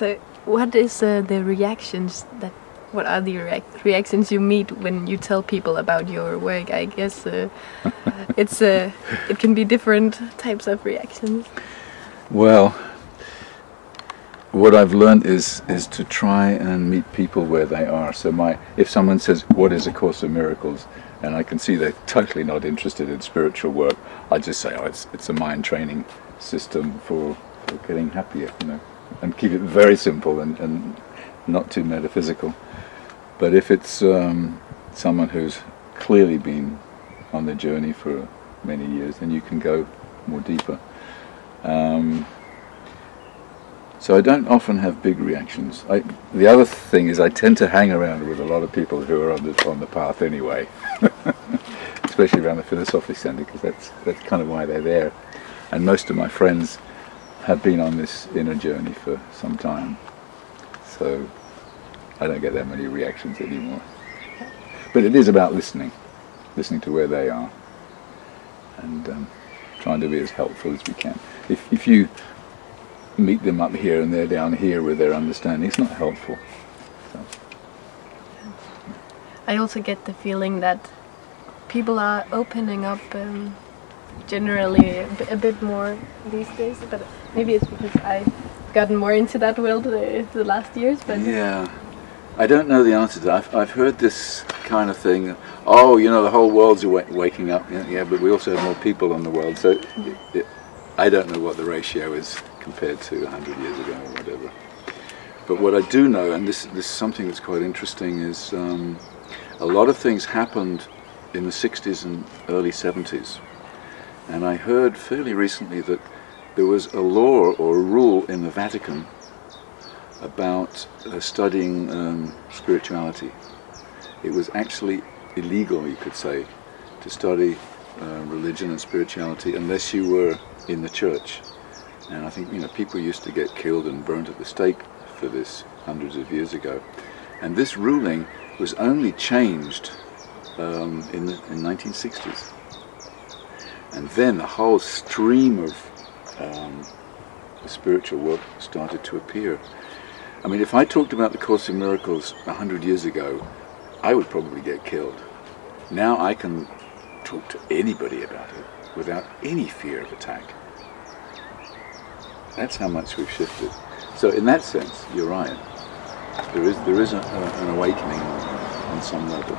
So, what is the reactions that? What are the reactions you meet when you tell people about your work? I guess it can be different types of reactions. Well, what I've learned is to try and meet people where they are. So if someone says, "What is A Course in Miracles?" and I can see they're totally not interested in spiritual work, I just say, "Oh, it's a mind training system for getting happier," and keep it very simple and not too metaphysical. But if it's someone who's clearly been on the journey for many years, then you can go more deeper. So I don't often have big reactions. The other thing is I tend to hang around with a lot of people who are on the path anyway, especially around the Philosophy Centre, because that's kind of why they're there. And most of my friends have been on this inner journey for some time, so I don't get that many reactions anymore. But it is about listening to where they are, and trying to be as helpful as we can. If you meet them up here and they're down here with their understanding, it's not helpful. So. I also get the feeling that people are opening up generally a bit more these days, but maybe it's because I've gotten more into that world the last years. But yeah, I don't know the answer to that. I've heard this kind of thing. Oh, the whole world's waking up. Yeah, but we also have more people in the world, so I don't know what the ratio is compared to 100 years ago or whatever. But what I do know, and this is something that's quite interesting, is a lot of things happened in the 60s and early 70s. And I heard fairly recently that there was a law or a rule in the Vatican about studying spirituality. It was actually illegal, you could say, to study religion and spirituality unless you were in the church. And I think people used to get killed and burnt at the stake for this hundreds of years ago. And this ruling was only changed in the 1960s. And then a whole stream of spiritual work started to appear. I mean, if I talked about the Course in Miracles 100 years ago, I would probably get killed. Now I can talk to anybody about it without any fear of attack. That's how much we've shifted. So in that sense, you're right. There is an awakening on some level.